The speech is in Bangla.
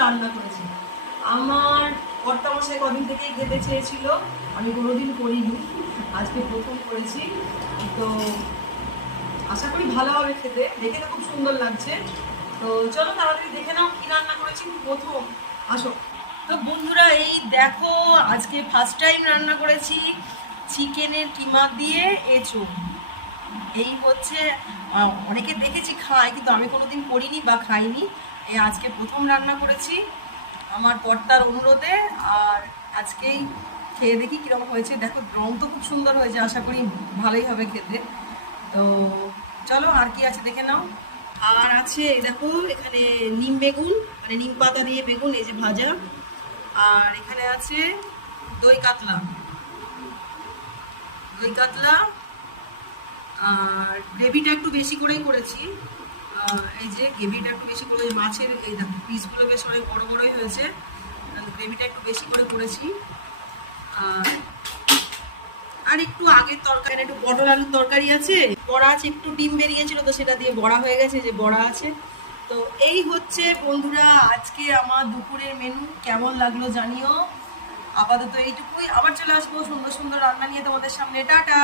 রান্না করেছি। আমার কর্তামশাই কদিন থেকেই খেতে চেয়েছিল, আমি কোনোদিন করিনি, আজকে প্রথম করেছি। তো আশা করি ভালো হবে খেতে, দেখে তো খুব সুন্দর লাগছে। তো চলো তাড়াতাড়ি দেখে নাও কি রান্না করেছি প্রথম। আসো। তো বন্ধুরা, এই দেখো আজকে ফার্স্ট টাইম রান্না করেছি চিকেনের কিমা দিয়ে এঁচোড়। এই হচ্ছে, অনেকে দেখেছি খায়, কিন্তু আমি কোনোদিন করিনি বা খাইনি। এই আজকে প্রথম রান্না করেছি আমার কর্তার অনুরোধে। আর আজকেই খেয়ে দেখি কীরকম হয়েছে। দেখো রং তো খুব সুন্দর হয়েছে, আশা করি ভালোই হবে খেতে। তো চলো আর কি আছে দেখে নাও। আর আছে এই দেখো, এখানে নিম বেগুন, মানে নিম পাতা দিয়ে বেগুন, এই যে ভাজা। আর এখানে আছে দই কাতলা, দই কাতলা। আর গ্রেভিটা একটু বেশি করেই করেছি। এই যে গ্রেভিটা একটু বেশি করে, মাছের এই দেখো পিসগুলো বেশ অনেক বড় বড়ই হয়েছে, গ্রেভিটা একটু বেশি করে করেছি। আর একটু আগের তরকারি, একটু পটল আলুর তরকারি আছে, বড়া আছে, একটু ডিম বেরিয়েছিল তো সেটা দিয়ে বড়া হয়ে গেছে, যে বড়া আছে। তো এই হচ্ছে বন্ধুরা আজকে আমার দুপুরের মেনু। কেমন লাগলো জানিও। আপাতত এইটুকুই, আবার চলে আসবো সুন্দর সুন্দর রান্না নিয়ে তোমাদের সামনে। টাটা।